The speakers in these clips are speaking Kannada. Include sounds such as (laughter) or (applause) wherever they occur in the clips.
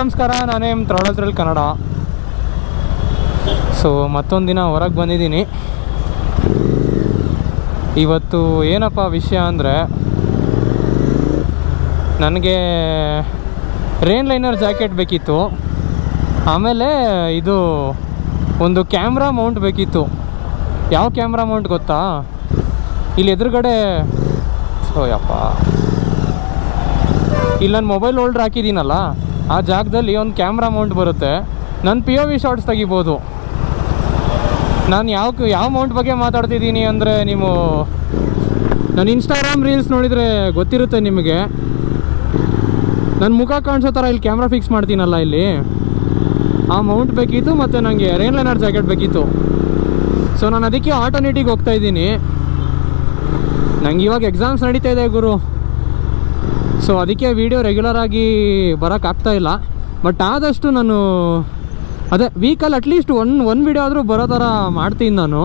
ನಮಸ್ಕಾರ, ನಾನೇ ತ್ರಾಳದ್ರಲ್ಲಿ ಕನ್ನಡ. ಸೊ ಮತ್ತೊಂದು ದಿನ ಹೊರಗೆ ಬಂದಿದ್ದೀನಿ. ಇವತ್ತು ಏನಪ್ಪ ವಿಷಯ ಅಂದರೆ, ನನಗೆ ರೇನ್ ಲೈನರ್ ಜಾಕೆಟ್ ಬೇಕಿತ್ತು. ಆಮೇಲೆ ಇದು ಒಂದು ಕ್ಯಾಮ್ರಾ ಮೌಂಟ್ ಬೇಕಿತ್ತು. ಯಾವ ಕ್ಯಾಮ್ರಾ ಮೌಂಟ್ ಗೊತ್ತಾ? ಇಲ್ಲಿ ಎದುರುಗಡೆ ಸೊ ಯಪ್ಪ ಇಲ್ಲಿ ನಾನು ಮೊಬೈಲ್ ಹೋಲ್ಡ್ರ್ ಹಾಕಿದ್ದೀನಲ್ಲ. ಆ ಜಾಗದಲ್ಲಿ ಒಂದು ಕ್ಯಾಮ್ರಾ ಮೌಂಟ್ ಬರುತ್ತೆ. ನನ್ನ ಪಿ ಒ ವಿ ಶಾರ್ಟ್ಸ್ ತೆಗಿಬೋದು. ನಾನು ಯಾವ ಯಾವ ಮೌಂಟ್ ಬಗ್ಗೆ ಮಾತಾಡ್ತಿದ್ದೀನಿ ಅಂದರೆ ನೀವು ನನ್ನ ಇನ್ಸ್ಟಾಗ್ರಾಮ್ ರೀಲ್ಸ್ ನೋಡಿದರೆ ಗೊತ್ತಿರುತ್ತೆ ನಿಮಗೆ. ನನ್ನ ಮುಖ ಕಾಣಿಸೋ ಥರ ಇಲ್ಲಿ ಕ್ಯಾಮ್ರಾ ಫಿಕ್ಸ್ ಮಾಡ್ತೀನಲ್ಲ ಇಲ್ಲಿ. ಆ ಮೌಂಟ್ ಬೇಕಿತ್ತು ಮತ್ತು ನನಗೆ ರೇನ್ ಲೈನರ್ ಜಾಕೆಟ್ ಬೇಕಿತ್ತು. ಸೊ ನಾನು ಅದಕ್ಕೆ ಆಟೋನೇಟಿಗೆ ಹೋಗ್ತಾ ಇದ್ದೀನಿ. ನನಗೆ ಇವಾಗ ಎಕ್ಸಾಮ್ಸ್ ನಡೀತಾ ಇದೆ ಗುರು. ಸೊ ಅದಕ್ಕೆ ವೀಡಿಯೋ ರೆಗ್ಯುಲರಾಗಿ ಬರೋಕ್ಕಾಗ್ತಾ ಇಲ್ಲ. ಬಟ್ ಆದಷ್ಟು ನಾನು, ಅದೇ ವೀಕಲ್ಲಿ ಅಟ್ಲೀಸ್ಟ್ ಒನ್ ಒನ್ ವೀಡಿಯೋ ಆದರೂ ಬರೋ ಥರ ಮಾಡ್ತೀನಿ ನಾನು.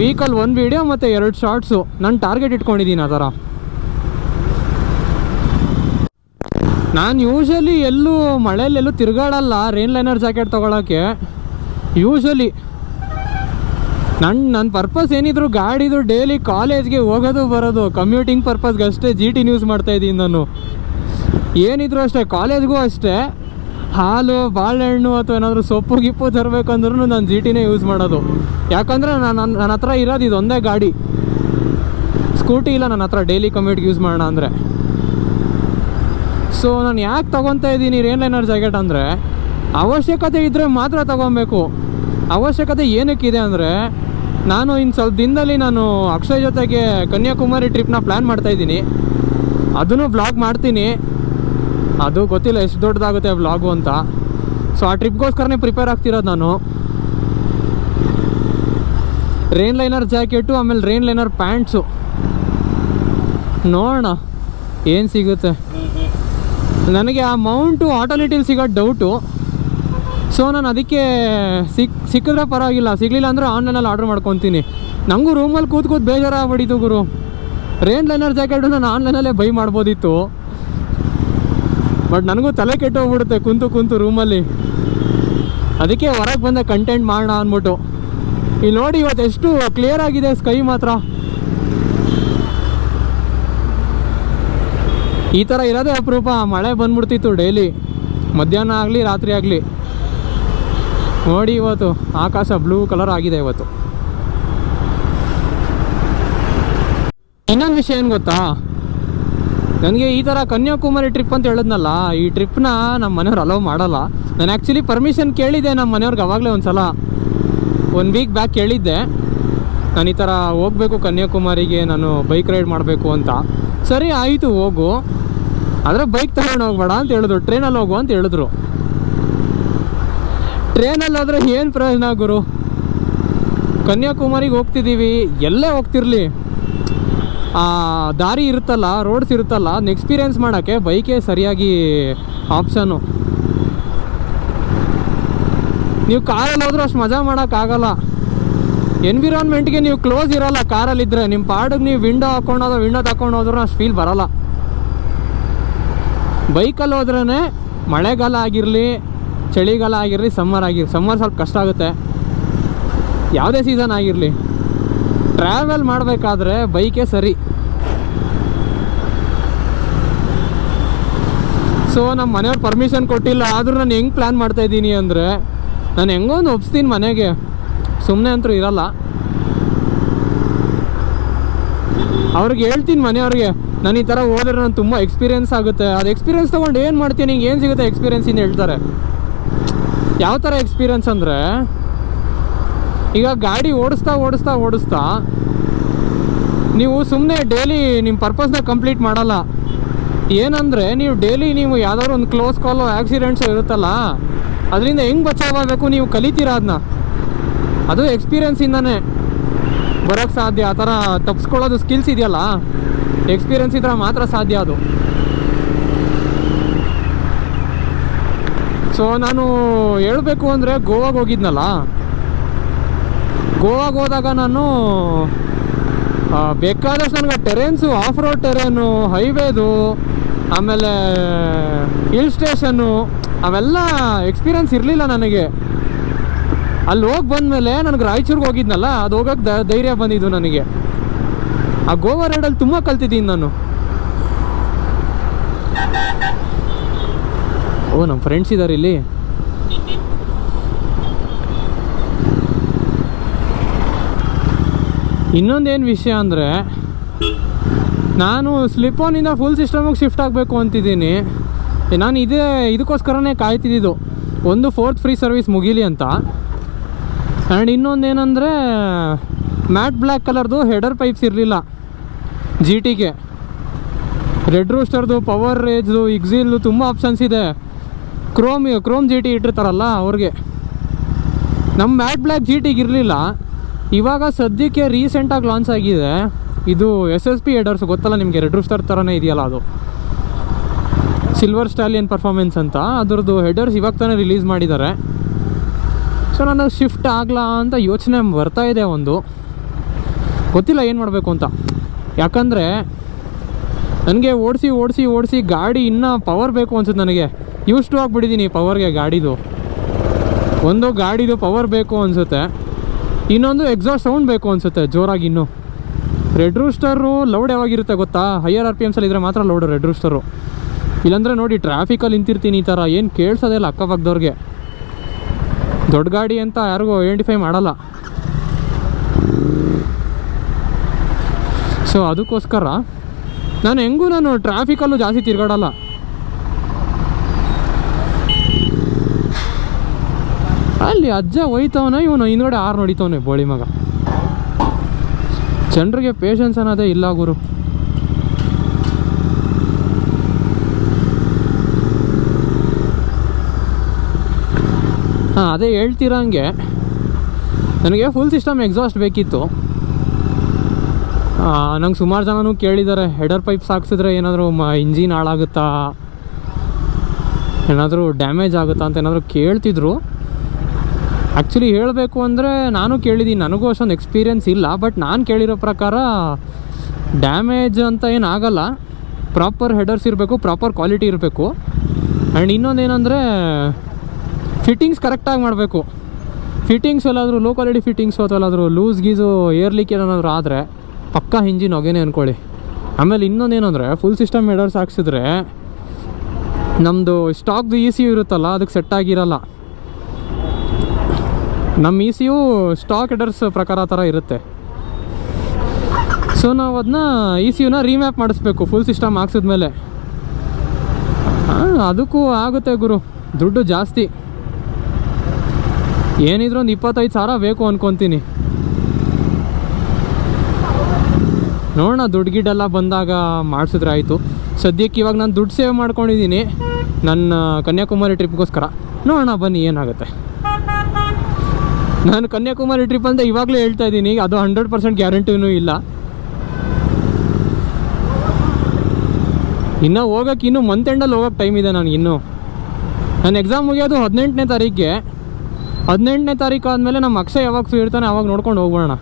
ವೀಕಲ್ಲಿ ಒನ್ ವೀಡಿಯೋ ಮತ್ತು ಎರಡು ಶಾರ್ಟ್ಸು ನಾನು ಟಾರ್ಗೆಟ್ ಇಟ್ಕೊಂಡಿದ್ದೀನಿ ಆ ಥರ ನಾನು ಯೂಶಲಿ ಎಲ್ಲೂ ಮಳೆಯಲ್ಲೆಲ್ಲೂ ತಿರುಗಾಡಲ್ಲ ರೇನ್ ಲೈನರ್ ಜಾಕೆಟ್ ತೊಗೊಳಕ್ಕೆ. ಯೂಶಲಿ ನನ್ನ ನನ್ನ ಪರ್ಪಸ್ ಏನಿದ್ರು ಗಾಡಿದು ಡೈಲಿ ಕಾಲೇಜ್ಗೆ ಹೋಗೋದು ಬರೋದು ಕಮ್ಯೂಟಿಂಗ್ ಪರ್ಪಸ್ಗೆ ಅಷ್ಟೇ ಜಿ ಟಿ ನ್ಯೂಸ್ ಮಾಡ್ತಾ ಇದ್ದೀನಿ ನಾನು. ಏನಿದ್ರು ಅಷ್ಟೇ ಕಾಲೇಜ್ಗೂ ಅಷ್ಟೇ. ಹಾಲು, ಬಾಳೆಹಣ್ಣು ಅಥವಾ ಏನಾದರೂ ಸೊಪ್ಪು, ಗಿಪ್ಪು ತರಬೇಕಂದ್ರೂ ನಾನು ಜಿ ಟಿನೇ ಯೂಸ್ ಮಾಡೋದು. ಯಾಕಂದರೆ ನಾನು ನನ್ನ ಹತ್ರ ಇರೋದು ಒಂದೇ ಗಾಡಿ. ಸ್ಕೂಟಿ ಇಲ್ಲ ನನ್ನ ಹತ್ರ ಡೈಲಿ ಕಮ್ಯೂಟ್ಗೆ ಯೂಸ್ ಮಾಡೋಣ ಅಂದರೆ. ಸೊ ನಾನು ಯಾಕೆ ತೊಗೊತಾ ಇದ್ದೀನಿ ರೇನ್ ಲೈನರ್ ಜಾಕೆಟ್ ಅಂದರೆ, ಅವಶ್ಯಕತೆ ಇದ್ದರೆ ಮಾತ್ರ ತೊಗೊಬೇಕು. ಅವಶ್ಯಕತೆ ಏನಕ್ಕಿದೆ ಅಂದರೆ ನಾನು ಇನ್ನು ಸ್ವಲ್ಪ ದಿನದಲ್ಲಿ ನಾನು ಅಕ್ಷಯ್ ಜೊತೆಗೆ ಕನ್ಯಾಕುಮಾರಿ ಟ್ರಿಪ್ನ ಪ್ಲ್ಯಾನ್ ಮಾಡ್ತಾ ಇದ್ದೀನಿ. ಅದನ್ನು ಬ್ಲಾಗ್ ಮಾಡ್ತೀನಿ. ಅದು ಗೊತ್ತಿಲ್ಲ ಎಷ್ಟು ದೊಡ್ಡದಾಗುತ್ತೆ ವ್ಲಾಗು ಅಂತ. ಸೊ ಆ ಟ್ರಿಪ್ಗೋಸ್ಕರನೇ ಪ್ರಿಪೇರ್ ಆಗ್ತಿರೋದು ನಾನು. ರೇನ್ ಲೈನರ್ ಜಾಕೆಟು ಆಮೇಲೆ ರೇನ್ ಲೈನರ್ ಪ್ಯಾಂಟ್ಸು ನೋಡೋಣ, ಏನು ಸಿಗುತ್ತೆ. ನನಗೆ ಆ ಮೌಂಟು ಆಟೋಲಿಟಿಲಿ ಸಿಗೋ ಡೌಟು ಸೊ ನಾನು ಅದಕ್ಕೆ ಸಿಕ್, ಸಿಕ್ಕಿದ್ರೆ ಪರವಾಗಿಲ್ಲ. ಸಿಗಲಿಲ್ಲ ಅಂದರೆ ಆನ್ಲೈನಲ್ಲಿ ಆರ್ಡ್ರ್ ಮಾಡ್ಕೊತೀನಿ. ನನಗೂ ರೂಮಲ್ಲಿ ಕೂತ್ ಕೂತ್ ಬೇಜಾರಾಗ್ಬಿಟ್ಟಿತ್ತು ಗುರು. ರೇನ್ ಲೈನರ್ ಜಾಕೆಟು ನಾನು ಆನ್ಲೈನಲ್ಲೇ ಬೈ ಮಾಡ್ಬೋದಿತ್ತು. ಬಟ್ ನನಗೂ ತಲೆ ಕೆಟ್ಟು ಹೋಗ್ಬಿಡುತ್ತೆ ಕುಂತು ಕುಂತು ರೂಮಲ್ಲಿ ಅದಕ್ಕೆ ಹೊರಗೆ ಬಂದ ಕಂಟೆಂಟ್ ಮಾಡೋಣ ಅಂದ್ಬಿಟ್ಟು. ಇಲ್ಲಿ ನೋಡಿ ಇವತ್ತು ಎಷ್ಟು ಕ್ಲಿಯರ್ ಆಗಿದೆ ಸ್ಕೈ ಮಾತ್ರ. ಈ ಥರ ಇರೋದೇ ಅಪರೂಪ. ಮಳೆ ಬಂದ್ಬಿಡ್ತಿತ್ತು ಡೈಲಿ ಮಧ್ಯಾಹ್ನ ಆಗಲಿ, ರಾತ್ರಿ ಆಗಲಿ. ನೋಡಿ ಇವತ್ತು ಆಕಾಶ ಬ್ಲೂ ಕಲರ್ ಆಗಿದೆ ಇವತ್ತು. ಇನ್ನೊಂದು ವಿಷಯ ಏನು ಗೊತ್ತಾ? ನನಗೆ ಈ ಥರ ಕನ್ಯಾಕುಮಾರಿ ಟ್ರಿಪ್ ಅಂತ ಹೇಳಿದ್ನಲ್ಲ, ಈ ಟ್ರಿಪ್ನ ನಮ್ಮ ಮನೆಯವ್ರು ಅಲೋ ಮಾಡಲ್ಲ. ನಾನು ಆ್ಯಕ್ಚುಲಿ ಪರ್ಮಿಷನ್ ಕೇಳಿದ್ದೆ ನಮ್ಮ ಮನೆಯವ್ರಿಗೆ ಅವಾಗಲೇ ಒಂದು ಸಲ ಒಂದು ವೀಕ್ ಬ್ಯಾಕ್ ಕೇಳಿದ್ದೆ. ನಾನು ಈ ಥರ ಹೋಗಬೇಕು ಕನ್ಯಾಕುಮಾರಿಗೆ, ನಾನು ಬೈಕ್ ರೈಡ್ ಮಾಡಬೇಕು ಅಂತ. ಸರಿ, ಆಯಿತು, ಹೋಗು. ಆದರೆ ಬೈಕ್ ತಗೊಂಡು ಹೋಗ್ಬೇಡ ಅಂತ ಹೇಳಿದ್ರು ಟ್ರೈನಲ್ಲಿ ಹೋಗು ಅಂತ ಹೇಳಿದ್ರು. ಟ್ರೈನಲ್ಲಿ ಆದರೆ ಏನು ಪ್ರಯೋಜನ ಗುರು? ಕನ್ಯಾಕುಮಾರಿಗೆ ಹೋಗ್ತಿದ್ದೀವಿ ಎಲ್ಲೇ ಹೋಗ್ತಿರ್ಲಿ. ದಾರಿ ಇರುತ್ತಲ್ಲ ರೋಡ್ಸ್ ಇರುತ್ತಲ್ಲ ಎಕ್ಸ್ಪೀರಿಯೆನ್ಸ್ ಮಾಡೋಕ್ಕೆ ಬೈಕೇ ಸರಿಯಾಗಿ ಆಪ್ಷನು ನೀವು ಕಾರಲ್ಲಿ ಹೋದ್ರೂ ಅಷ್ಟು ಮಜಾ ಮಾಡೋಕ್ಕಾಗಲ್ಲ ಎನ್ವಿರಾನ್ಮೆಂಟ್ಗೆ ನೀವು ಕ್ಲೋಸ್ ಇರಲ್ಲ ಕಾರಲ್ಲಿದ್ದರೆ ನಿಮ್ಮ ಪಾಡಿಗೆ ನೀವು ವಿಂಡೋ ಹಾಕ್ಕೊಂಡೋದ ವಿಂಡೋ ತಗೊಂಡು ಹೋದ್ರೂ ಅಷ್ಟು ಫೀಲ್ ಬರಲ್ಲ. ಬೈಕಲ್ಲಿ ಹೋದ್ರೇ ಮಳೆಗಾಲ ಆಗಿರಲಿ ಚಳಿಗಾಲ ಆಗಿರಲಿ ಸಮ್ಮರ್ ಆಗಿರಲಿ ಸಮ್ಮರ್ ಸ್ವಲ್ಪ ಕಷ್ಟ ಆಗುತ್ತೆ. ಯಾವುದೇ ಸೀಸನ್ ಆಗಿರಲಿ ಟ್ರಾವೆಲ್ ಮಾಡಬೇಕಾದ್ರೆ ಬೈಕೇ ಸರಿ. ಸೊ ನಮ್ಮ ಮನೆಯವ್ರು ಪರ್ಮಿಷನ್ ಕೊಟ್ಟಿಲ್ಲ, ಆದರೂ ನಾನು ಹೆಂಗೆ ಪ್ಲ್ಯಾನ್ ಮಾಡ್ತಾ ಇದ್ದೀನಿ ಅಂದರೆ, ನಾನು ಹೆಂಗೋ ಒಂದು ಒಪ್ಸ್ತೀನಿ ಮನೆಗೆ. ಸುಮ್ಮನೆ ಅಂತೂ ಇರಲ್ಲ. ಅವ್ರಿಗೆ ಹೇಳ್ತೀನಿ ಮನೆಯವ್ರಿಗೆ, ನಾನು ಈ ಥರ ಹೋದ್ರೆ ನಾನು ತುಂಬ ಎಕ್ಸ್ಪೀರಿಯೆನ್ಸ್ ಆಗುತ್ತೆ. ಅದು ಎಕ್ಸ್ಪೀರಿಯೆನ್ಸ್ ತೊಗೊಂಡು ಏನು ಮಾಡ್ತೀನಿ? ಏನು ಸಿಗುತ್ತೆ ಎಕ್ಸ್ಪೀರಿಯೆನ್ಸಿಂದ ಹೇಳ್ತಾರೆ. ಯಾವ ಥರ ಎಕ್ಸ್ಪೀರಿಯನ್ಸ್ ಅಂದರೆ, ಈಗ ಗಾಡಿ ಓಡಿಸ್ತಾ ಓಡಿಸ್ತಾ ಓಡಿಸ್ತಾ ನೀವು ಸುಮ್ಮನೆ ಡೈಲಿ ನಿಮ್ಮ ಪರ್ಪಸ್ನ ಕಂಪ್ಲೀಟ್ ಮಾಡಲ್ಲ. ಏನಂದರೆ ನೀವು ಡೈಲಿ ನೀವು ಯಾವ್ದಾದ್ರು ಒಂದು ಕ್ಲೋಸ್ ಕಾಲು ಆಕ್ಸಿಡೆಂಟ್ಸು ಇರುತ್ತಲ್ಲ, ಅದರಿಂದ ಹೆಂಗೆ ಬಚಾವಾಗಬೇಕು ನೀವು ಕಲಿತೀರ ಅದನ್ನ ಅದು ಎಕ್ಸ್ಪೀರಿಯೆನ್ಸಿಂದನೇ ಬರೋಕ್ಕೆ ಸಾಧ್ಯ, ಆ ಥರ ತಪ್ಪಿಸ್ಕೊಳ್ಳೋದು ಸ್ಕಿಲ್ಸ್ ಇದೆಯಲ್ಲ? ಎಕ್ಸ್ಪೀರಿಯನ್ಸ್ ಇದ್ರೆ ಮಾತ್ರ ಸಾಧ್ಯ ಅದು. ಸೊ ನಾನು ಹೇಳಬೇಕು ಅಂದರೆ ಗೋವಾಗೆ ಹೋಗಿದ್ನಲ್ಲ. ಗೋವಾಗೆ ಹೋದಾಗ ನಾನು ಬೇಕಾದಷ್ಟು ನನಗೆ ಟೆರೇನ್ಸು ಆಫ್ ರೋಡ್ ಟೆರೇನು ಹೈವೇದು ಆಮೇಲೆ ಹಿಲ್ ಸ್ಟೇಷನ್ನು ಅವೆಲ್ಲ ಎಕ್ಸ್ಪೀರಿಯನ್ಸ್ ಇರಲಿಲ್ಲ ನನಗೆ. ಅಲ್ಲಿ ಹೋಗಿ ಬಂದಮೇಲೆ ನನಗೆ ರಾಯಚೂರಿಗೆ ಹೋಗಿದ್ನಲ್ಲ, ಅದು ಹೋಗೋಕೆ ದ, ಧೈರ್ಯ ಬಂದಿದ್ದು ನನಗೆ. ಆ ಗೋವಾ ರೈಡಲ್ಲಿ ತುಂಬ ಕಲ್ತಿದ್ದೀನಿ ನಾನು. ಓ ನಮ್ಮ ಫ್ರೆಂಡ್ಸ್ ಇದ್ದಾರೆ ಇಲ್ಲಿ. ಇನ್ನೊಂದೇನು ವಿಷಯ ಅಂದರೆ, ನಾನು ಸ್ಲಿಪ್ ಆನಿಂದ ಫುಲ್ ಸಿಸ್ಟಮಿಗೆ ಶಿಫ್ಟ್ ಆಗಬೇಕು ಅಂತಿದ್ದೀನಿ. ನಾನು ಇದೇ, ಇದಕ್ಕೋಸ್ಕರನೇ ಕಾಯ್ತಿದ್ದು ಒಂದು ಫೋರ್ತ್ ಫ್ರೀ ಸರ್ವಿಸ್ ಮುಗೀಲಿ ಅಂತ. ಆ್ಯಂಡ್ ಇನ್ನೊಂದು ಏನಂದರೆ ಮ್ಯಾಟ್ ಬ್ಲ್ಯಾಕ್ ಕಲರ್ದು ಹೆಡರ್ ಪೈಪ್ಸ್ ಇರಲಿಲ್ಲ. ಜಿ ಟಿಗೆ ರೆಡ್ ರೂಸ್ಟರ್ದು ಪವರ್ ರೇಜ್ದು ಇಕ್ಸಿಲ್ದು ತುಂಬ ಆಪ್ಷನ್ಸ್ ಇದೆ. ಕ್ರೋಮ್ ಕ್ರೋಮ್ ಜಿ ಟಿ ಇಟ್ಟಿರ್ತಾರಲ್ಲ ಅವ್ರಿಗೆ. ನಮ್ಮ ಮ್ಯಾಟ್ ಬ್ಲ್ಯಾಕ್ ಜಿ ಟಿಗೆ ಇರಲಿಲ್ಲ. ಇವಾಗ ಸದ್ಯಕ್ಕೆ ರೀಸೆಂಟಾಗಿ ಲಾಂಚ್ ಆಗಿದೆ. ಇದು ಎಸ್ ಎಸ್ ಪಿ ಎಡರ್ಸ್ ಗೊತ್ತಲ್ಲ ನಿಮಗೆ? ರೆಡ್ ರೂಸ್ಟರ್ ಥರನೇ ಇದೆಯಲ್ಲ ಅದು. ಸಿಲ್ವರ್ ಸ್ಟಾಲಿಯನ್ ಪರ್ಫಾರ್ಮೆನ್ಸ್ ಅಂತ. ಅದರದ್ದು ಹೆಡರ್ಸ್ ಇವಾಗ ತಾನೇ ರಿಲೀಸ್ ಮಾಡಿದ್ದಾರೆ. ಸೊ ನಾನು ಶಿಫ್ಟ್ ಆಗಲಾ ಅಂತ ಯೋಚನೆ ಬರ್ತಾ ಇದೆ ಒಂದು. ಗೊತ್ತಿಲ್ಲ ಏನು ಮಾಡಬೇಕು ಅಂತ. ಯಾಕಂದರೆ, ನನಗೆ ಓಡಿಸಿ ಓಡಿಸಿ ಓಡಿಸಿ ಗಾಡಿ ಇನ್ನೂ ಪವರ್ ಬೇಕು ಅನ್ಸುತ್ತೆ ನನಗೆ. ಯೂಸ್ ಟು ಆಗಿಬಿಟ್ಟಿದ್ದೀನಿ ಪವರ್ಗೆ ಗಾಡಿದು. ಒಂದು ಗಾಡಿದು ಪವರ್ ಬೇಕು ಅನಿಸುತ್ತೆ, ಇನ್ನೊಂದು ಎಕ್ಸಾಸ್ಟ್ ಸೌಂಡ್ ಬೇಕು ಅನಿಸುತ್ತೆ, ಜೋರಾಗಿ ಇನ್ನು. ರೆಡ್ ರೂಸ್ಟರು ಲೌಡ್ ಯಾವಾಗಿರುತ್ತೆ ಗೊತ್ತಾ? ಹೈಯರ್ ಆರ್ ಪಿ ಎಮ್ಸಲ್ಲಿ ಇದ್ರೆ ಮಾತ್ರ ಲೌಡು ರೆಡ್ ರೂಸ್ಟರು ಇಲ್ಲಾಂದರೆ ನೋಡಿ ಟ್ರಾಫಿಕಲ್ಲಿ ನಿಂತಿರ್ತೀನಿ ಈ ಥರ ಏನು ಕೇಳಿಸೋದೇ ಇಲ್ಲ ಅಕ್ಕಪಕ್ಕದವ್ರಿಗೆ. ದೊಡ್ಡ ಗಾಡಿ ಅಂತ ಯಾರಿಗೂ ಐಡೆಂಟಿಫೈ ಮಾಡಲ್ಲ. ಸೊ ಅದಕ್ಕೋಸ್ಕರ ನಾನು ಹೆಂಗೂ ನಾನು ಟ್ರಾಫಿಕಲ್ಲೂ ಜಾಸ್ತಿ ತಿರ್ಗಾಡಲ್ಲ. ಅಲ್ಲಿ ಅಜ್ಜ ಒಯ್ತವನ ಇವನು ಹಿಂದ್ಗಡೆ ಆರು ನಡೀತವನೆ ಬೋಳಿ ಮಗ. ಜನರಿಗೆ ಪೇಷನ್ಸ್ ಅನ್ನೋದೇ ಇಲ್ಲ ಗುರು. ಹಾಂ, ಅದೇ ಹೇಳ್ತಿರಂಗೆ ನನಗೆ ಫುಲ್ ಸಿಸ್ಟಮ್ ಎಕ್ಸಾಸ್ಟ್ ಬೇಕಿತ್ತು. ನಂಗೆ ಸುಮಾರು ಜನನೂ ಕೇಳಿದ್ದಾರೆ ಹೆಡರ್ ಪೈಪ್ಸ್ ಹಾಕ್ಸಿದ್ರೆ ಏನಾದರೂ ಮ ಇಂಜಿನ್ ಹಾಳಾಗುತ್ತಾ? ಏನಾದರೂ ಡ್ಯಾಮೇಜ್ ಆಗುತ್ತಾ ಅಂತ ಏನಾದರೂ ಕೇಳ್ತಿದ್ರು. ಆ್ಯಕ್ಚುಲಿ ಹೇಳಬೇಕು ಅಂದರೆ ನಾನು ಕೇಳಿದ್ದೀನಿ. ನನಗೂ ಅಷ್ಟೊಂದು ಎಕ್ಸ್ಪೀರಿಯನ್ಸ್ ಇಲ್ಲ. ಬಟ್ ನಾನು ಕೇಳಿರೋ ಪ್ರಕಾರ ಡ್ಯಾಮೇಜ್ ಅಂತ ಏನು ಆಗಲ್ಲ. ಪ್ರಾಪರ್ ಹೆಡರ್ಸ್ ಇರಬೇಕು ಪ್ರಾಪರ್ ಕ್ವಾಲಿಟಿ ಇರಬೇಕು. ಆ್ಯಂಡ್ ಇನ್ನೊಂದು ಏನಂದರೆ ಫಿಟ್ಟಿಂಗ್ಸ್ ಕರೆಕ್ಟಾಗಿ ಮಾಡಬೇಕು. ಫಿಟ್ಟಿಂಗ್ಸ್ ಎಲ್ಲಾದರೂ ಲೋ ಕ್ವಾಲಿಟಿ ಫಿಟ್ಟಿಂಗ್ಸು ಅಥವಾ ಎಲ್ಲಾದರೂ ಲೂಸ್ ಗೀಸು ಏರ್ಲಿಕ್ಕೆ ಲೀಕ್ ಏನಾದರೂ ಆದರೆ ಪಕ್ಕಾ ಇಂಜಿನ್ ಹೊಗೆನೇ ಅಂದ್ಕೊಳ್ಳಿ ಆಮೇಲೆ ಇನ್ನೊಂದು ಏನಂದರೆ ಫುಲ್ ಸಿಸ್ಟಮ್ ಹೆಡರ್ಸ್ ಹಾಕ್ಸಿದ್ರೆ ನಮ್ಮದು ಸ್ಟಾಕ್ದು ಇ ಸಿ ಇರುತ್ತಲ್ಲ, ಅದಕ್ಕೆ ಸೆಟ್ ಆಗಿರಲ್ಲ. ನಮ್ಮ E C U stock headers ಪ್ರಕಾರ ಥರ ಇರುತ್ತೆ. ಸೊ ನಾವು ಅದನ್ನ ಇ ಸಿ ಯುನ ರೀಮ್ಯಾಪ್ ಮಾಡಿಸ್ಬೇಕು ಫುಲ್ ಸಿಸ್ಟಮ್ ಹಾಕ್ಸಿದ್ಮೇಲೆ ಅದಕ್ಕೂ ಆಗುತ್ತೆ ಗುರು. ದುಡ್ಡು ಜಾಸ್ತಿ. ಏನಿದ್ರು ಒಂದು ಇಪ್ಪತ್ತೈದು ಸಾವಿರ ಬೇಕು ಅನ್ಕೊತೀನಿ. ನೋಡೋಣ, ದುಡ್ಡು ಗಿಡ್ಡೆಲ್ಲ ಬಂದಾಗ ಮಾಡಿಸಿದ್ರೆ ಆಯಿತು. ಸದ್ಯಕ್ಕೆ ಇವಾಗ ನಾನು ದುಡ್ಡು ಸೇವ್ ಮಾಡ್ಕೊಂಡಿದ್ದೀನಿ. ನನ್ನ ಕನ್ಯಾಕುಮಾರಿ ಟ್ರಿಪ್ಗೋಸ್ಕರ ನೋಡೋಣ, ಬನ್ನಿ, ಏನಾಗುತ್ತೆ. ನಾನು ಕನ್ಯಾಕುಮಾರಿ ಟ್ರಿಪ್ ಅಂತ ಇವಾಗಲೇ ಹೇಳ್ತಾ ಇದ್ದೀನಿ. ಅದು ಹಂಡ್ರೆಡ್ ಪರ್ಸೆಂಟ್ ಗ್ಯಾರಂಟಿನೂ ಇಲ್ಲ. ಇನ್ನು ಹೋಗೋಕೆ ಇನ್ನೂ ಮಂತ್ ಎಂಡಲ್ಲಿ ಹೋಗೋಕೆ ಟೈಮ್ ಇದೆ ನನಗೆ ಇನ್ನೂ. ನಾನು ಎಕ್ಸಾಮ್ ಮುಗಿಯೋದು ಹದಿನೆಂಟನೇ ತಾರೀಕಿಗೆ. ಹದಿನೆಂಟನೇ ತಾರೀಕು ಆದಮೇಲೆ ನಮ್ಮ ಅಕ್ಷಯ ಯಾವಾಗ ಫ್ರೀ ಇರ್ತಾನೆ ಅವಾಗ ನೋಡ್ಕೊಂಡು ಹೋಗ್ಬೋಣ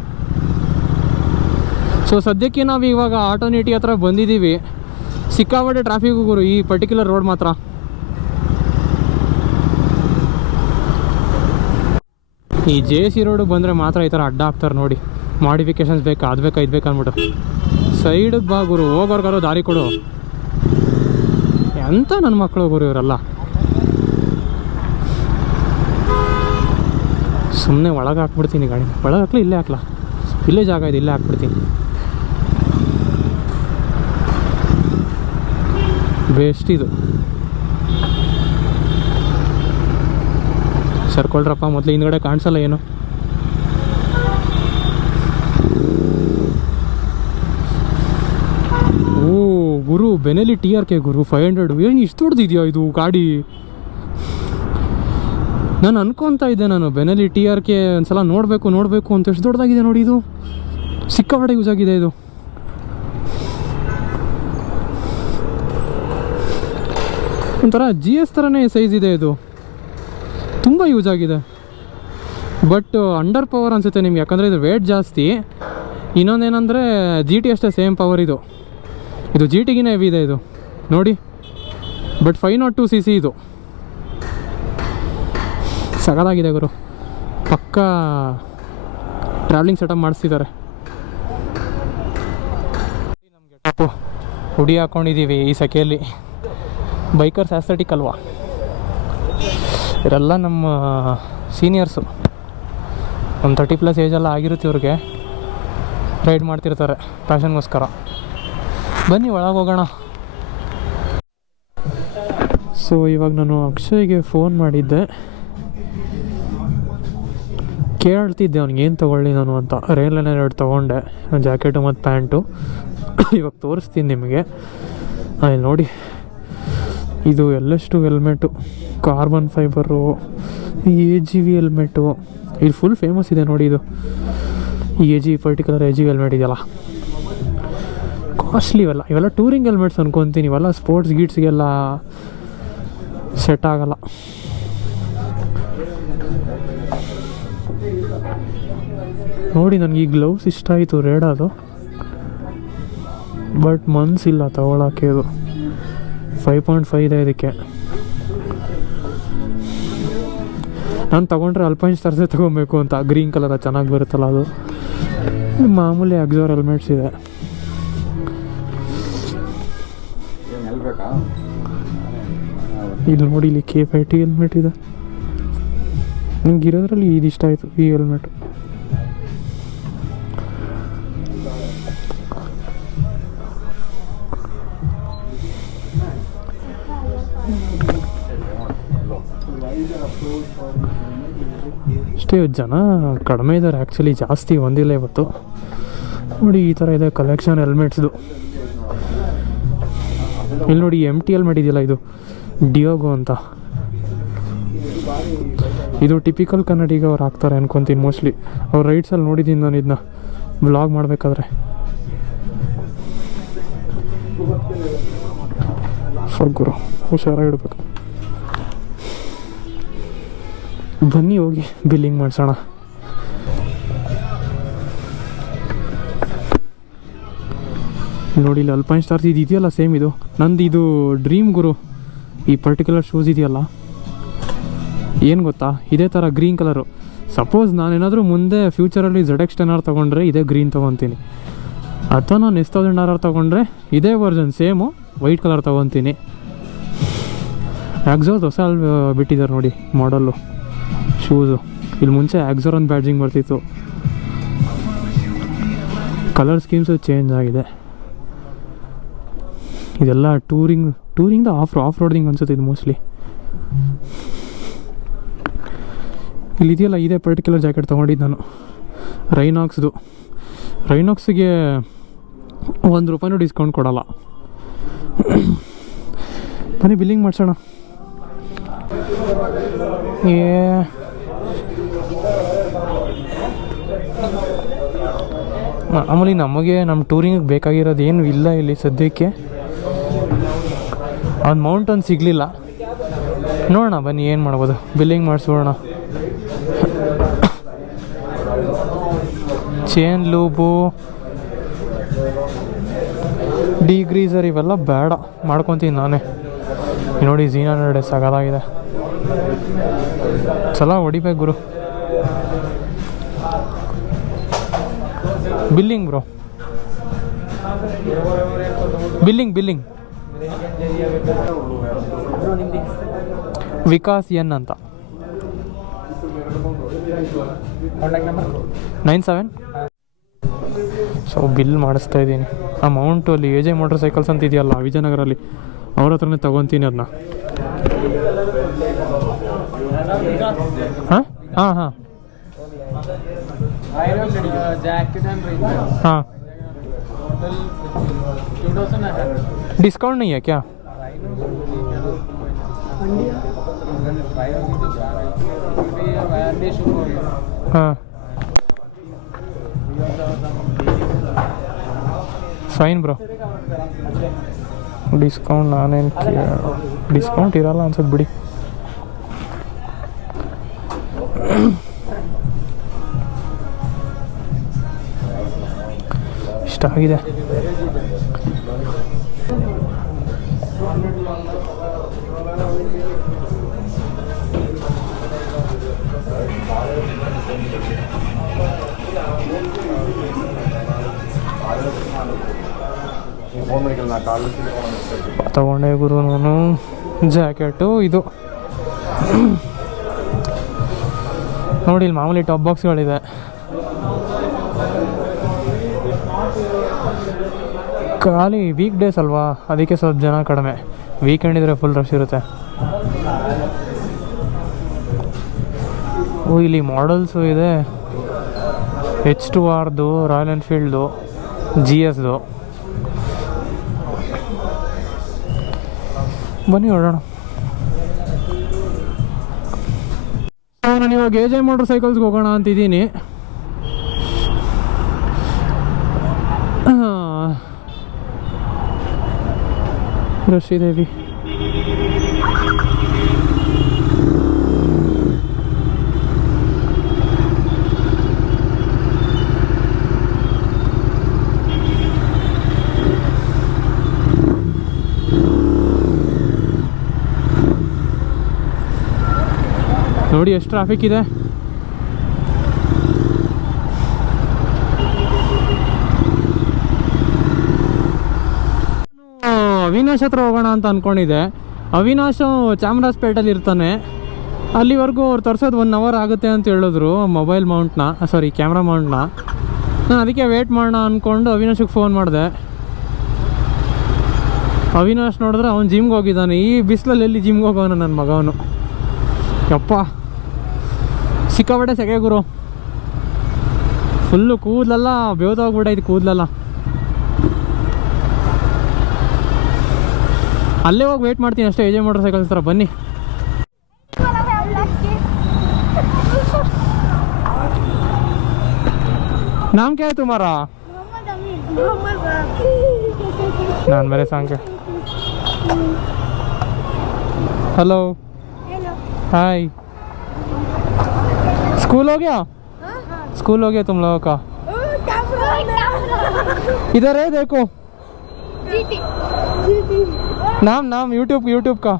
ಸೊ ಸದ್ಯಕ್ಕೆ ನಾವು ಇವಾಗ ಆಟೋ ನೀಟಿ ಹತ್ರ ಬಂದಿದ್ದೀವಿ. ಸಿಕ್ಕಾಪಟ್ಟೆ ಟ್ರಾಫಿಕ್ ಗುರು, ಈ ಪರ್ಟಿಕ್ಯುಲರ್ ರೋಡ್ ಮಾತ್ರ. ಈ ಜೆ ಸಿ ರೋಡ್ ಬಂದರೆ ಮಾತ್ರ ಈ ಥರ ಅಡ್ಡ ಹಾಕ್ತಾರೆ ನೋಡಿ. ಮಾಡಿಫಿಕೇಶನ್ಸ್ ಬೇಕಾ? ಅದು ಬೇಕಾ? ಇದು ಬೇಕಾ ಅಂದ್ಬಿಟ್ಟು ಸೈಡಿಗೆ ಬಾ ಗುರು ಹೋಗೋರ್ಗಾರು ದಾರಿ ಕೊಡು. ಎಂತ ನನ್ನ ಮಕ್ಕಳು ಗುರು ಇವರೆಲ್ಲ? ಸುಮ್ಮನೆ ಒಳಗೆ ಹಾಕ್ಬಿಡ್ತೀನಿ ಗಾಡಿ. ಒಳಗೆ ಹಾಕ್ಲಿ, ಇಲ್ಲೇ ಹಾಕ್ಲಾ. ಇಲ್ಲೇ ಜಾಗ ಇದೆ, ಇಲ್ಲೇ ಹಾಕ್ಬಿಡ್ತೀನಿ. ಬೆಸ್ಟ್ ಇದು. ಸರ್ಕೊಳ್ರಪ್ಪ, ಮೊದಲು ಹಿಂದ್ಗಡೆ ಕಾಣಿಸಲ್ಲ ಏನು? ಓ, ಗುರು ಬೆನೆಲಿ ಟಿ ಆರ್ ಕೆ ಗುರು ಫೈವ್ ಹಂಡ್ರೆಡ್ ಏನು ಇಷ್ಟು ದೊಡ್ಡದಿದೆಯಾ ಇದು ಗಾಡಿ? ನಾನು ಅನ್ಕೊತಾ ಇದ್ದೆ ನಾನು ಬೆನೆಲಿ ಟಿ ಆರ್ ಕೆ ಒಂದ್ಸಲ ನೋಡಬೇಕು ನೋಡಬೇಕು ಅಂತ. ಎಷ್ಟು ದೊಡ್ಡದಾಗಿದೆ ನೋಡಿ ಇದು. ಸಿಕ್ಕಾಪಟ್ಟೆ ಯೂಸ್ ಆಗಿದೆ ಇದು. ಒಂಥರ ಜಿ ಎಸ್ ಥರನೇ ಸೈಜ್ ಇದೆ ಇದು. ತುಂಬ ಯೂಸ್ ಆಗಿದೆ. ಬಟ್ ಅಂಡರ್ ಪವರ್ ಅನಿಸುತ್ತೆ ನಿಮ್ಗೆ. ಯಾಕಂದರೆ ಇದು ವೇಟ್ ಜಾಸ್ತಿ. ಇನ್ನೊಂದೇನೆಂದರೆ ಜಿ ಟಿ ಅಷ್ಟೇ ಸೇಮ್ ಪವರ್ ಇದು. ಇದು ಜಿ ಟಿಗಿನ ಹೆವಿ ಇದೆ ಇದು. ನೋಡಿ. But five nought two C C ಇದು. ಸಗಲಾಗಿದೆ ಗುರು. ಪಕ್ಕ ಟ್ರಾವೆಲಿಂಗ್ ಸೆಟಪ್ ಮಾಡಿಸ್ತಿದ್ದಾರೆ. ನಮಗೆ ಟಪ್ಪು ಹುಡಿ ಹಾಕ್ಕೊಂಡಿದ್ದೀವಿ ಈ ಸೆಕೆಯಲ್ಲಿ. ಬೈಕರ್ಸ್ ಆಸ್ಥೆಟಿಕ್ ಅಲ್ವಾ? ಇವರೆಲ್ಲ ನಮ್ಮ ಸೀನಿಯರ್ಸು ಒಂದು ತರ್ಟಿ ಪ್ಲಸ್ ಏಜೆಲ್ಲ ಆಗಿರುತ್ತೆ ಇವ್ರಿಗೆ. ರೈಡ್ ಮಾಡ್ತಿರ್ತಾರೆ ಪ್ಯಾಷನ್ಗೋಸ್ಕರ ಬನ್ನಿ, ಒಳಗೆ ಹೋಗೋಣ. ಸೊ ಇವಾಗ ನಾನು ಅಕ್ಷಯ್ಗೆ ಫೋನ್ ಮಾಡಿದ್ದೆ. ಕೇಳ್ತಿದ್ದೆ ಅವ್ನಿಗೆ, ಏನು ತೊಗೊಳ್ಳಿ ನಾನು ಅಂತ. ರೇನ್ ಲೈನರ್ ಎರಡು ತೊಗೊಂಡೆ ಜಾಕೆಟು ಮತ್ತು ಪ್ಯಾಂಟು ಇವಾಗ ತೋರಿಸ್ತೀನಿ ನಿಮಗೆ. ಇಲ್ಲಿ ನೋಡಿ. ಇದು ಎಲ್ಲಷ್ಟು helmet carbon fibre A G V helmet ಇದು ಫುಲ್ ಫೇಮಸ್ ಇದೆ ನೋಡಿ ಇದು. A G particular A G V helmet ಇದೆಯಲ್ಲ. ಕಾಸ್ಟ್ಲಿ ಇವೆಲ್ಲ ಇವೆಲ್ಲ ಟೂರಿಂಗ್ ಹೆಲ್ಮೆಟ್ಸ್ ಅನ್ಕೊತೀನಿ, ಇವೆಲ್ಲ ಸ್ಪೋರ್ಟ್ಸ್ ಗೀಟ್ಸ್ಗೆಲ್ಲ ಸೆಟ್ ಆಗಲ್ಲ. ನೋಡಿ ನನಗೆ ಈ ಗ್ಲೌಸ್ ಇಷ್ಟ ಆಯಿತು ರೇಡಾದು ಬಟ್ ಮನ್ಸಿಲ್ಲ ತಗೊಳಕ್ಕೆ ಇದು. ಫೈವ್ ಪಾಯಿಂಟ್ ಫೈವ್ ಇದೆ ಇದಕ್ಕೆ. ನಾನು ತೊಗೊಂಡ್ರೆ ಅಲ್ಪೈನ್ ಸ್ಟಾರ್ಸೇ ತೊಗೊಬೇಕು ಅಂತ. ಗ್ರೀನ್ ಕಲರ್ ಚೆನ್ನಾಗಿ ಬರುತ್ತಲ್ಲ ಅದು. ಮಾಮೂಲಿ ಅಗ್ಜೋರ್ ಹೆಲ್ಮೆಟ್ಸ್ ಇದೆ. ಇಲ್ಲಿ ನೋಡಿ ಇಲ್ಲಿ ಕೆ ಫೈ ಟಿ ಹೆಲ್ಮೆಟ್ ಇದೆ. ನಿಮ್ಗೆ ಇರೋದ್ರಲ್ಲಿ ಇದು ಇಷ್ಟ ಆಯಿತು ಈ ಹೆಲ್ಮೆಟ್ ಅಷ್ಟೇ ಜನ ಕಡಿಮೆ ಇದ್ದಾರೆ. ಆ್ಯಕ್ಚುಲಿ ಜಾಸ್ತಿ ಒಂದಿಲ್ಲ ಇವತ್ತು. ನೋಡಿ ಈ ಥರ ಇದೆ ಕಲೆಕ್ಷನ್ ಹೆಲ್ಮೆಟ್ಸ್ದು ಇಲ್ಲಿ ನೋಡಿ ಎಂ ಟಿ ಹೆಲ್ಮೆಟ್ ಇದೆಯಲ್ಲ ಇದು? ಡಿಯೋಗೋ ಅಂತ. ಇದು ಟಿಪಿಕಲ್ ಕನ್ನಡಿಗ ಅವ್ರು ಹಾಕ್ತಾರೆ ಅನ್ಕೊತೀನಿ ಮೋಸ್ಟ್ಲಿ ಅವ್ರ ರೈಟ್ಸಲ್ಲಿ ನೋಡಿದ್ದೀನಿ ನಾನು ಇದನ್ನ ವ್ಲಾಗ್ ಮಾಡಬೇಕಾದ್ರೆ. ಗುರು ಹುಷಾರಾಗಿ ಬನ್ನಿ ಹೋಗಿ ಬಿಲ್ಲಿಂಗ್ ಮಾಡಿಸೋಣ. ನೋಡಿ, ಇಲ್ಲಿ ಅಲ್ಪೈನ್ ಸ್ಟಾರ್ಸ್ ಇದು ಇದೆಯಲ್ಲ ಸೇಮ್ ಇದು. ನಂದು ಇದು ಡ್ರೀಮ್ ಗುರು ಈ ಪರ್ಟಿಕ್ಯುಲರ್ ಶೂಸ್ ಇದೆಯಲ್ಲ. ಏನು ಗೊತ್ತಾ? ಇದೇ ಥರ ಗ್ರೀನ್ ಕಲರು ಸಪೋಸ್ ನಾನೇನಾದರೂ ಮುಂದೆ ಫ್ಯೂಚರಲ್ಲಿ ಝಡ್ ಎಕ್ಸ್ ಟೆನ್ ಆರ್ ತೊಗೊಂಡ್ರೆ ಇದೇ ಗ್ರೀನ್ ತೊಗೊತೀನಿ. ಅಥವಾ ನಾನು ಎಸ್ ತೌಸಂಡ್ ಆರ್ ಆರ್ ತೊಗೊಂಡ್ರೆ ಇದೇ ವರ್ಜನ್ ಸೇಮು ವೈಟ್ ಕಲರ್ ತೊಗೊತೀನಿ. ಆಕ್ಸೋಸ್ ಹೊಸ ಬಿಟ್ಟಿದ್ದಾರೆ ನೋಡಿ ಮಾಡಲ್ಲು ಶೂಸು. ಇಲ್ಲಿ ಮುಂಚೆ ಆಕ್ಸರ್ ಒಂದು ಬ್ಯಾಡ್ಜಿಂಗ್ ಬರ್ತಿತ್ತು. ಕಲರ್ ಸ್ಕೀಮ್ಸು ಚೇಂಜ್ ಆಗಿದೆ. ಇದೆಲ್ಲ ಟೂರಿಂಗ್ ಟೂರಿಂಗ್ದ ಆಫ್ ಆಫ್ ರೋಡಿಂಗ್ ಅನ್ಸುತ್ತೆ ಇದು ಮೋಸ್ಟ್ಲಿ ಇಲ್ಲಿ ಇದೆಯಲ್ಲ, ಇದೇ ಪರ್ಟಿಕ್ಯುಲರ್ ಜಾಕೆಟ್ ತೊಗೊಂಡಿದ್ದು ನಾನು. ರೈನಾಕ್ಸ್ದು ರೈನಾಕ್ಸ್ಗೆ ಒಂದು ರೂಪಾಯಿನೂ ಡಿಸ್ಕೌಂಟ್ ಕೊಡಲ್ಲ. ಬನ್ನಿ ಬಿಲ್ಲಿಂಗ್ ಮಾಡಿಸೋಣ. ಏ ಮಾಮೂಲಿ ನಮಗೆ ನಮ್ಮ ಟೂರಿಂಗ್ ಬೇಕಾಗಿರೋದು ಏನು ಇಲ್ಲ ಇಲ್ಲಿ ಸದ್ಯಕ್ಕೆ. ಅವ್ನು ಮೌಂಟ್ ಒಂದು ಸಿಗಲಿಲ್ಲ. ನೋಡೋಣ, ಬನ್ನಿ, ಏನು ಮಾಡ್ಬೋದು. ಬಿಲ್ಲಿಂಗ್ ಮಾಡಿಸ್ಬಿಡೋಣ ಚೇನ್ ಲೂಬು ಡಿಗ್ರೀಸರ್ ಇವೆಲ್ಲ ಬೇಡ. ಮಾಡ್ಕೊತೀನಿ ನಾನೇ. ನೋಡಿ ಝೀನಾ ನಡೆ ಸಗದಾಗಿದೆ ಚಲ ಹೊಡಿಬೇಕು ಗುರು. Billing bro. Billing billing. Vikas N ಅಂತ. Nine seven. ಸೊ ಬಿಲ್ ಮಾಡಿಸ್ತಾ ಇದ್ದೀನಿ. ಅಮೌಂಟು ಅಲ್ಲಿ ಎ ಜೆ ಮೋಟರ್ ಸೈಕಲ್ಸ್ ಅಂತ ಇದೆಯಲ್ಲ ವಿಜಯನಗರಲ್ಲಿ. ಅವ್ರ ಹತ್ರನೇ ತೊಗೊತೀನಿ ಅದನ್ನ ಹಾಂ ಹಾಂ ಹಾಂ ಜಾಕೆಟ್ ಅಂಡ್ ರೈನ್ ಹಾಂ टोटल टू थाउजेंड है डिस्काउंट नहीं है क्या ಹಾಂ ಫೈನ್ ಬ್ರೋ ಡಿಸ್ಕೌಂಟ್ ನಾನೇನು ಡಿಸ್ಕೌಂಟ್ ಇರಲ್ಲ ಅನ್ಸುತ್ತೆ ಬಿಡಿ ಇಷ್ಟ ಆಗಿದೆ. ತಗೊಂಡೆ ಗುರು ನಾನು ಜಾಕೆಟು ಇದು. ನೋಡಿ ಇಲ್ಲಿ ಮಾಮೂಲಿ ಟಾಪ್ ಬಾಕ್ಸ್ಗಳಿದೆ ಖಾಲಿ ವೀಕ್ ಡೇಸ್ ಅಲ್ವಾ? ಅದಕ್ಕೆ ಸ್ವಲ್ಪ ಜನ ಕಡಿಮೆ. ವೀಕೆಂಡ್ ಇದ್ರೆ ಫುಲ್ ರಶ್ ಇರುತ್ತೆ. ಓ, ಇಲ್ಲಿ ಮಾಡಲ್ಸು ಇದೆ. ಎಚ್ ಟು ಆರ್ದು ರಾಯಲ್ ಎನ್ಫೀಲ್ಡು ಜಿ ಎಸ್ದು ಬನ್ನಿ ಹೊರಡೋಣ ನಾನು ಇವಾಗ ಎ ಜೆ ಮೋಟ್ರ್ ಸೈಕಲ್ಸ್ಗೆ ಹೋಗೋಣ ಅಂತಿದ್ದೀನಿ. ರಶ್ ಇದೇವಿ ನೋಡಿ ಎಷ್ಟು ಟ್ರಾಫಿಕ್ ಇದೆ ನಾನು ಅವಿನಾಶ್ ಹತ್ರ ಹೋಗೋಣ ಅಂತ ಅಂದ್ಕೊಂಡಿದ್ದೆ ಅವಿನಾಶ್ ಚಾಮರಾಜಪೇಟೆಲಿ ಇರ್ತಾನೆ. ಅಲ್ಲಿವರೆಗೂ ಅವ್ರು ತರ್ಸೋದು ಒನ್ ಅವರ್ ಆಗುತ್ತೆ ಅಂತ ಹೇಳಿದ್ರು ಮೊಬೈಲ್ ಮೌಂಟ್ನ ಸಾರಿ ಕ್ಯಾಮ್ರಾ ಮೌಂಟ್ನ ನಾನು ಅದಕ್ಕೆ ವೇಟ್ ಮಾಡೋಣ ಅಂದ್ಕೊಂಡು ಅವಿನಾಶಿಗೆ ಫೋನ್ ಮಾಡಿದೆ. ಅವಿನಾಶ್ ನೋಡಿದ್ರೆ ಅವ್ನು ಜಿಮ್ಗೆ ಹೋಗಿದ್ದಾನೆ. ಈ ಬಿಸಿಲಲ್ಲಿ ಎಲ್ಲಿ ಜಿಮ್ಗೆ ಹೋಗೋನು ನನ್ನ ಮಗವನು. ಯಪ್ಪ. ಸಿಕ್ಕಾಪಟ್ಟೆ ಸೆಕೆ ಗುರು. ಫುಲ್ಲು ಕೂದಲೆಲ್ಲ ಇದು ಕೂದಲೆಲ್ಲ. ಅಲ್ಲೇ ಹೋಗಿ ವೇಟ್ ಮಾಡ್ತೀನಿ ಅಷ್ಟೇ ಎಜೆ ಮೋಟರ್ ಸೈಕಲ್ಸ್ ಥರ ಬನ್ನಿ नाम क्या है तुम्हारा मोहम्मद अमीन मोहम्मद नान मेरे सांग हेलो हेलो हाय स्कूल हो गया स्कूल हो गया तुम लोगों का इधर है देखो जीटी जीटी नाम नाम यूट्यूब यूट्यूब का।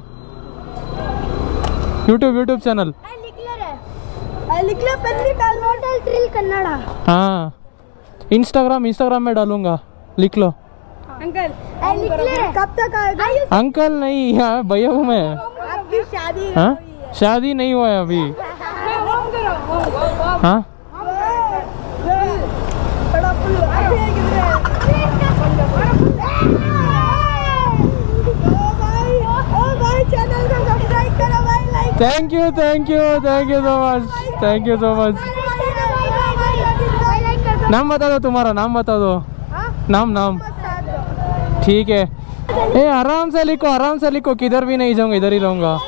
यूट्यूब यूट्यूब चैनल लिखला पन्नी होटल ट्रिल कन्नड़ा। हाँ। इंस्टाग्राम इंस्टाग्राम में डालूँगा। लिख लो। अंकल कब तक आएगा? अंकल नहीं हाँ भैया हूँ मैं। शादी हाँ? शादी नहीं हुआ है अभी। हाँ? भाई like thank you thank you thank you so much thank you so much नाम बता दो तुम्हारा नाम बता दो नाम नाम ठीक है ए आराम से लिखो आराम से लिखो किधर भी नहीं जाऊंगा इधर ही रहूंगा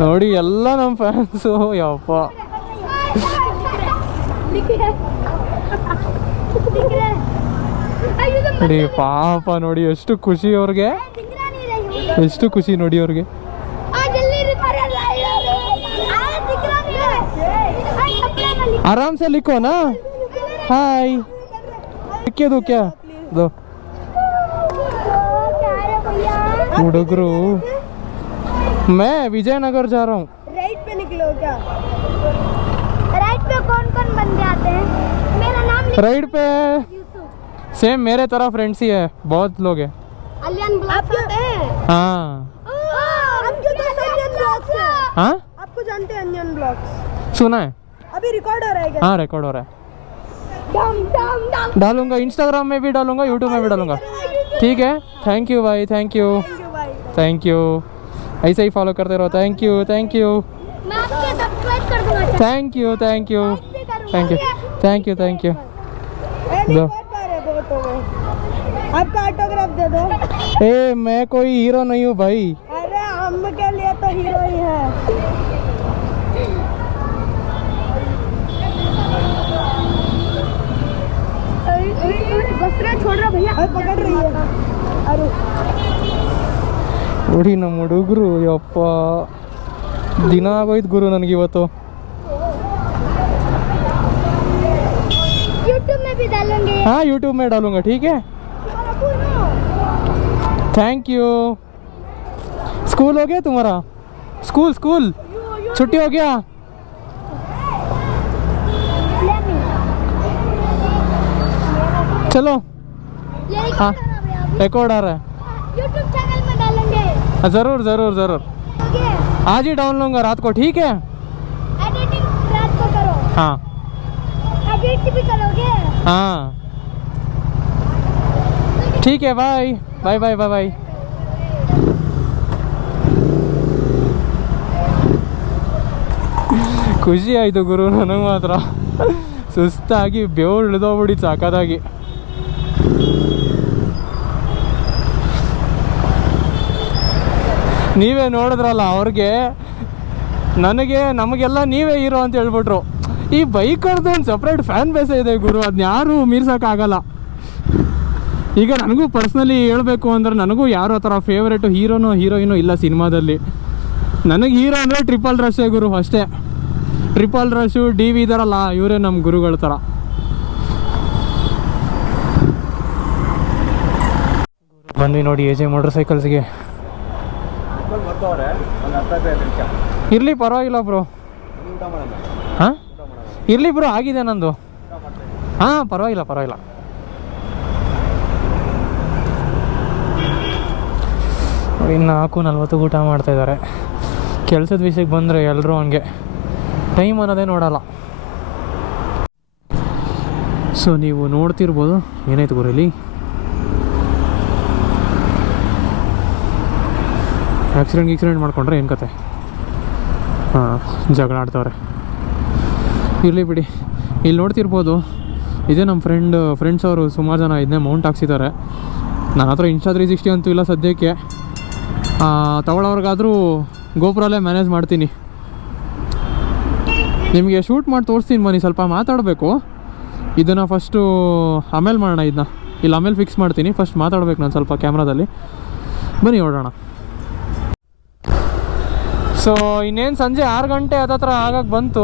ನೋಡಿ ಎಲ್ಲ ನಮ್ಮ ಫ್ಯಾನ್ಸು ಯಪ್ಪ (laughs) ನೋಡಿ ಪಾಪ ನೋಡಿ ಎಷ್ಟು ಖುಷಿ ಅವ್ರಿಗೆ ಎಷ್ಟು ಖುಷಿ ನೋಡಿ ಅವ್ರಿಗೆ आराम से लिखो ना हाय लिखे दो क्या दो हुडगरू मैं विजयनगर जा रहा हूँ राइट पे निकलो क्या राइट पे कौन कौन बंदे आते हैं मेरा नाम लिख राइड पे यूसुफ सेम मेरे तरह फ्रेंड्स ही है बहुत लोग हैं अलियन आते हैं। हाँ। आपके तो अनियन ब्लॉक्स है। हाँ। आपको जानते हैं अनियन ब्लॉक्स सुना है। अभी रिकॉर्ड हो रहा है क्या? हाँ रिकॉर्ड हो रहा है। डालूँगा इंस्टाग्राम में भी डालूँगा यूट्यूब में भी डालूँगा। ठीक है? थैंक यू भाई thank you thank you thank you ऐसे ही फॉलो करते रहो। थैंक यू थैंक यू मैं आपके सब्सक्राइब कर दूँगा thank you thank you thank you thank you thank you दो बहुत हो गए। आपका ऑटोग्राफ दे दो ए मैं कोई हीरो नहीं हूँ भाई अरे हम के लिए तो हीरो ही है बसरा छोड़ रहा भैया पकड़ रही है अरे ನೋಡಿ ನಮ್ಮ ಹುಡುಗರು ಯಪ್ಪ ದಿನ ಆಗೋಯ್ತು ಗುರು ನನಗೆ ಇವತ್ತು यूट्यूब में भी डालेंगे हाँ यूट्यूब में डालूंगा ठीक है थैंक यू स्कूल हो गया तुम्हारा? स्कूल स्कूल छुट्टी हो गया? चलो। हाँ। रिकॉर्ड आ रहा है। हाँ, ज़रूर ज़रूर ज़रूर। आज ही डाउन लूँगा रात को ठीक है? एडिटिंग रात को करो। हाँ। एडिट भी करोगे? हाँ। ठीक है बाय ಬಾಯ್ ಬಾಯ್ ಬಾಯ್ ಬಾಯ್ ಖುಷಿ ಆಯಿತು ಗುರು, ನನಗೆ ಮಾತ್ರ. ಸುಸ್ತಾಗಿ ಬೇವು ಇಳಿದೋಗ್ಬಿಡಿ ಸಾಕಾದಾಗಿ. ನೀವೇ ನೋಡಿದ್ರಲ್ಲ ಅವ್ರಿಗೆ, ನನಗೆ, ನಮಗೆಲ್ಲ ನೀವೇ ಹೀರೋ ಅಂತ ಹೇಳ್ಬಿಟ್ರು. ಈ ಬೈಕರ್ದು ಒಂದು ಸಪ್ರೇಟ್ ಫ್ಯಾನ್ ಬೇಸೇ ಇದೆ ಗುರು ಅದನ್ನ ಯಾರು ಮೀರ್ಸೋಕ್ಕಾಗಲ್ಲ. ಈಗ ನನಗೂ ಪರ್ಸ್ನಲಿ ಹೇಳಬೇಕು ಅಂದ್ರೆ ನನಗೂ ಯಾರು ಆ ಥರ ಫೇವ್ರೇಟು ಹೀರೋನು ಹೀರೋಯಿನು ಇಲ್ಲ ಸಿನಿಮಾದಲ್ಲಿ. ನನಗೆ ಹೀರೋ ಅಂದರೆ ಟ್ರಿಪಲ್ ರಶೇ ಗುರು ಅಷ್ಟೇ. ಟ್ರಿಪಲ್ ರಶು ಡಿ ವಿ ಇದಾರಲ್ಲ ಇವರೇ ನಮ್ಮ ಗುರುಗಳ ಥರ. ಬಂದ್ವಿ ನೋಡಿ ಎ ಜೆ ಮೋಟರ್ ಸೈಕಲ್ಸ್ಗೆ ಇರಲಿ ಪರವಾಗಿಲ್ಲ ಬ್ರೋ. ಹಾಂ? ಇರಲಿ ಬ್ರೋ ಆಗಿದೆ ನಂದು. ಹಾಂ ಪರವಾಗಿಲ್ಲ ಪರವಾಗಿಲ್ಲ. ಇನ್ನು ನಾಲ್ಕು ನಲ್ವತ್ತು ಊಟ ಮಾಡ್ತಾಯಿದ್ದಾರೆ ಕೆಲಸದ ವಿಷಯಕ್ಕೆ ಬಂದರೆ ಎಲ್ಲರೂ ಹಂಗೆ. ಟೈಮ್ ಅನ್ನೋದೇ ನೋಡಲ್ಲ. ಸೊ ನೀವು ನೋಡ್ತಿರ್ಬೋದು. ಏನಾಯ್ತು ಗುರಿಲಿ ಆಕ್ಸಿಡೆಂಟ್ ಗಿಕ್ಸಿಡೆಂಟ್ ಮಾಡಿಕೊಂಡ್ರೆ ಏನು ಕತೆ? ಹಾಂ, ಜಗಳ ಆಡ್ತವ್ರೆ. ಇರಲಿ ಬಿಡಿ. ಇಲ್ಲಿ ನೋಡ್ತಿರ್ಬೋದು, ಇದೇ ನಮ್ಮ ಫ್ರೆಂಡ್ ಫ್ರೆಂಡ್ಸ್ ಅವರು ಸುಮಾರು ಜನ ಇದನ್ನೇ ಮೌಂಟ್ ಹಾಕ್ಸಿದ್ದಾರೆ. ನನ್ನ ಹತ್ರ ಇನ್ಸ್ಟಾ ತ್ರೀ ಸಿಕ್ಸ್ಟಿ ಅಂತೂ ಇಲ್ಲ ಸದ್ಯಕ್ಕೆ. ತಗೊಳ್ಳೋರ್ಗಾದರೂ ಗೋಪುರಲ್ಲೇ ಮ್ಯಾನೇಜ್ ಮಾಡ್ತೀನಿ. ನಿಮಗೆ ಶೂಟ್ ಮಾಡಿ ತೋರಿಸ್ತೀನಿ ಬನ್ನಿ, ಸ್ವಲ್ಪ ಮಾತಾಡಬೇಕು. ಇದನ್ನು ಫಸ್ಟು ಆಮೇಲೆ ಮಾಡೋಣ ಇದನ್ನ ಇಲ್ಲಿ ಆಮೇಲೆ ಫಿಕ್ಸ್ ಮಾಡ್ತೀನಿ. ಫಸ್ಟ್ ಮಾತಾಡ್ಬೇಕು ನಾನು ಸ್ವಲ್ಪ ಕ್ಯಾಮ್ರಾದಲ್ಲಿ ಬನ್ನಿ ನೋಡೋಣ ಸೊ ಇನ್ನೇನು ಸಂಜೆ ಆರು ಗಂಟೆ ಹತ್ತತ್ರ ಆಗಕ್ಕೆ ಬಂತು.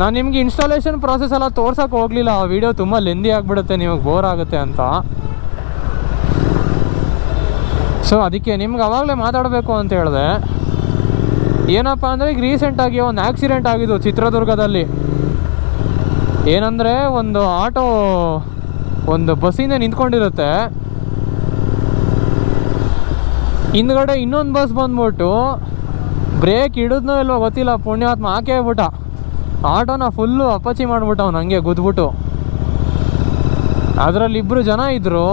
ನಾನು ನಿಮಗೆ ಇನ್ಸ್ಟಾಲೇಷನ್ ಪ್ರಾಸೆಸ್ ಎಲ್ಲ ತೋರ್ಸೋಕೆ ಹೋಗಲಿಲ್ಲ. ಆ ವಿಡಿಯೋ ತುಂಬ ಲೆಂದಿ ಆಗಿಬಿಡುತ್ತೆ, ನಿಮಗೆ ಬೋರ್ ಆಗುತ್ತೆ ಅಂತ. ಸೊ ಅದಕ್ಕೆ ನಿಮ್ಗೆ ಅವಾಗಲೇ ಮಾತಾಡಬೇಕು ಅಂತ ಹೇಳಿದೆ. ಏನಪ್ಪ ಅಂದರೆ, ಈಗ ರೀಸೆಂಟಾಗಿ ಒಂದು ಆಕ್ಸಿಡೆಂಟ್ ಆಗಿದ್ದು ಚಿತ್ರದುರ್ಗದಲ್ಲಿ. ಏನಂದರೆ, ಒಂದು ಆಟೋ ಒಂದು ಬಸ್ಸಿಂದ ನಿಂತ್ಕೊಂಡಿರುತ್ತೆ. ಹಿಂದ್ಗಡೆ ಇನ್ನೊಂದು ಬಸ್ ಬಂದ್ಬಿಟ್ಟು ಬ್ರೇಕ್ ಹಿಡಿದ್ನೋ ಇಲ್ವೋ ಗೊತ್ತಿಲ್ಲ, ಪುಣ್ಯಾತ್ಮ ಹಾಕೇ ಬಿಟ್ಟ. ಆಟೋನ ಫುಲ್ಲು ಅಪಚಿ ಮಾಡ್ಬಿಟ್ಟ ಅವ್ನು ಹಂಗೆ ಗುದ್ಬಿಟ್ಟು. ಅದರಲ್ಲಿ ಇಬ್ಬರು ಜನ ಇದ್ದರು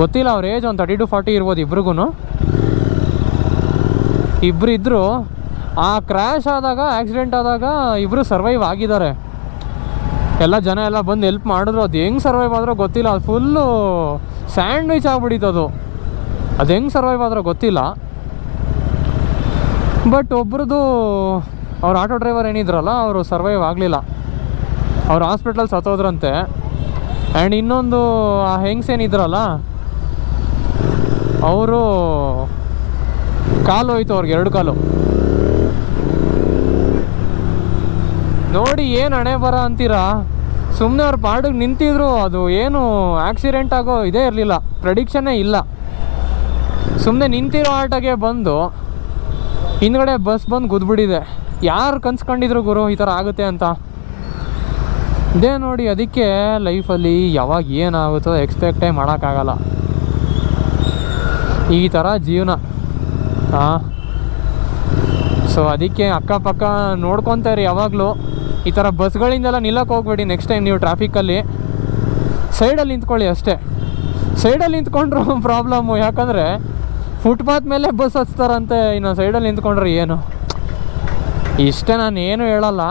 ಗೊತ್ತಿಲ್ಲ, ಅವ್ರ ಏಜ್ ಒಂದು ತರ್ಟಿ ಟು ಫಾರ್ಟಿ ಇರ್ಬೋದು ಇಬ್ರಿಗೂ ಇಬ್ರು ಇದ್ದರು ಆ ಕ್ರ್ಯಾಶ್ ಆದಾಗ ಆಕ್ಸಿಡೆಂಟ್ ಆದಾಗ ಇಬ್ಬರು ಸರ್ವೈವ್ ಆಗಿದ್ದಾರೆ. ಎಲ್ಲ ಜನ ಎಲ್ಲ ಬಂದು ಹೆಲ್ಪ್ ಮಾಡಿದ್ರು. ಅದು ಹೆಂಗೆ ಸರ್ವೈವ್ ಆದ್ರೋ ಗೊತ್ತಿಲ್ಲ. ಅದು ಫುಲ್ಲು ಸ್ಯಾಂಡ್ವಿಚ್ ಆಗ್ಬಿಟ್ಟಿತ್ತು ಅದು. ಅದು ಹೆಂಗೆ ಸರ್ವೈವ್ ಆದ್ರೋ ಗೊತ್ತಿಲ್ಲ. ಬಟ್ ಒಬ್ರದ್ದು ಅವ್ರ ಆಟೋ ಡ್ರೈವರ್ ಏನಿದ್ರಲ್ಲ, ಅವರು ಸರ್ವೈವ್ ಆಗಲಿಲ್ಲ. ಅವ್ರು ಹಾಸ್ಪಿಟ್ಲಲ್ಲಿ ಸತ್ತೋದ್ರಂತೆ. ಆ್ಯಂಡ್ ಇನ್ನೊಂದು, ಆ ಹೆಂಗ್ಸೇನಿದ್ರಲ್ಲ ಅವರು ಕಾಲು ಹೋಯ್ತು ಅವ್ರಿಗೆ, ಎರಡು ಕಾಲು. ನೋಡಿ ಏನು ಹಣೆ ಬರ ಅಂತೀರಾ? ಸುಮ್ಮನೆ ಅವ್ರು ಪಾಡಿಗೆ ನಿಂತಿದ್ರು, ಅದು ಏನು ಆಕ್ಸಿಡೆಂಟ್ ಆಗೋ ಇದೇ ಇರಲಿಲ್ಲ ಪ್ರೆಡಿಕ್ಷನ್ನೇ ಇಲ್ಲ. ಸುಮ್ಮನೆ ನಿಂತಿರೋ ಆಟೋಗೆ ಬಂದು, ಹಿಂದ್ಗಡೆ ಬಸ್ ಬಂದು ಗುದ್ಬಿಟ್ಟಿದೆ. ಯಾರು ಕನ್ಸ್ಕೊಂಡಿದ್ರು ಗುರು, ಈ ಥರ ಆಗುತ್ತೆ ಅಂತ? ಇದೇ ನೋಡಿ, ಅದಕ್ಕೆ ಲೈಫಲ್ಲಿ ಯಾವಾಗ ಏನಾಗುತ್ತೋ ಎಕ್ಸ್ಪೆಕ್ಟೇ ಮಾಡೋಕ್ಕಾಗಲ್ಲ. ಈ ಥರ ಜೀವನ. ಹಾಂ ಸೊ ಅದಕ್ಕೆ ಅಕ್ಕಪಕ್ಕ ನೋಡ್ಕೊತಾರೆ ಯಾವಾಗಲೂ. ಈ ಥರ ಬಸ್ಗಳಿಂದೆಲ್ಲ ನಿಲ್ಲಕ್ಕೆ ಹೋಗ್ಬೇಡಿ ನೆಕ್ಸ್ಟ್ ಟೈಮ್ ನೀವು ಟ್ರಾಫಿಕ್ಕಲ್ಲಿ ಸೈಡಲ್ಲಿ ನಿಂತ್ಕೊಳ್ಳಿ ಅಷ್ಟೇ. ಸೈಡಲ್ಲಿ ನಿಂತ್ಕೊಂಡ್ರು ಪ್ರಾಬ್ಲಮ್ಮು ಯಾಕಂದರೆ ಫುಟ್ಪಾತ್ ಮೇಲೆ ಬಸ್ ಹಚ್ತಾರಂತೆ. ಇನ್ನು ಸೈಡಲ್ಲಿ ನಿಂತ್ಕೊಂಡ್ರೆ ಏನು? ಇಷ್ಟೇ ನಾನು ಏನು ಹೇಳಲ್ಲ.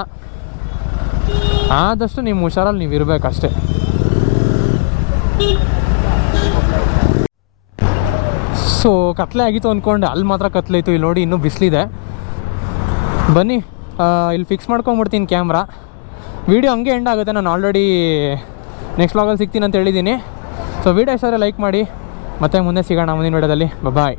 ಆದಷ್ಟು ನಿಮ್ಮ ಹುಷಾರಲ್ಲಿ ನೀವು ಇರಬೇಕಷ್ಟೇ. ಸೊ ಕತ್ಲೆ ಆಗಿತ್ತು ಅಂದ್ಕೊಂಡೆ ಅಲ್ಲಿ ಮಾತ್ರ ಕತ್ಲೆ ಇತ್ತು ಇಲ್ಲಿ ನೋಡಿ ಇನ್ನೂ ಬಿಸಿಲಿದೆ. ಬನ್ನಿ ಇಲ್ಲಿ ಫಿಕ್ಸ್ ಮಾಡ್ಕೊಂಬಿಡ್ತೀನಿ ಕ್ಯಾಮ್ರಾ ವೀಡಿಯೋ ಹಂಗೆ ಎಂಡ್ ಆಗುತ್ತೆ. ನಾನು ಆಲ್ರೆಡಿ ನೆಕ್ಸ್ಟ್ ವ್ಲಾಗಲ್ಲಿ ಸಿಗ್ತೀನಿ ಅಂತ ಹೇಳಿದ್ದೀನಿ. ಸೊ ವೀಡಿಯೋ ಇಷ್ಟಾದರೆ ಲೈಕ್ ಮಾಡಿ. ಮತ್ತೆ ಮುಂದೆ ಸಿಗೋಣ ಮುಂದಿನ ವೀಡಿಯೋದಲ್ಲಿ ಬಾಯ್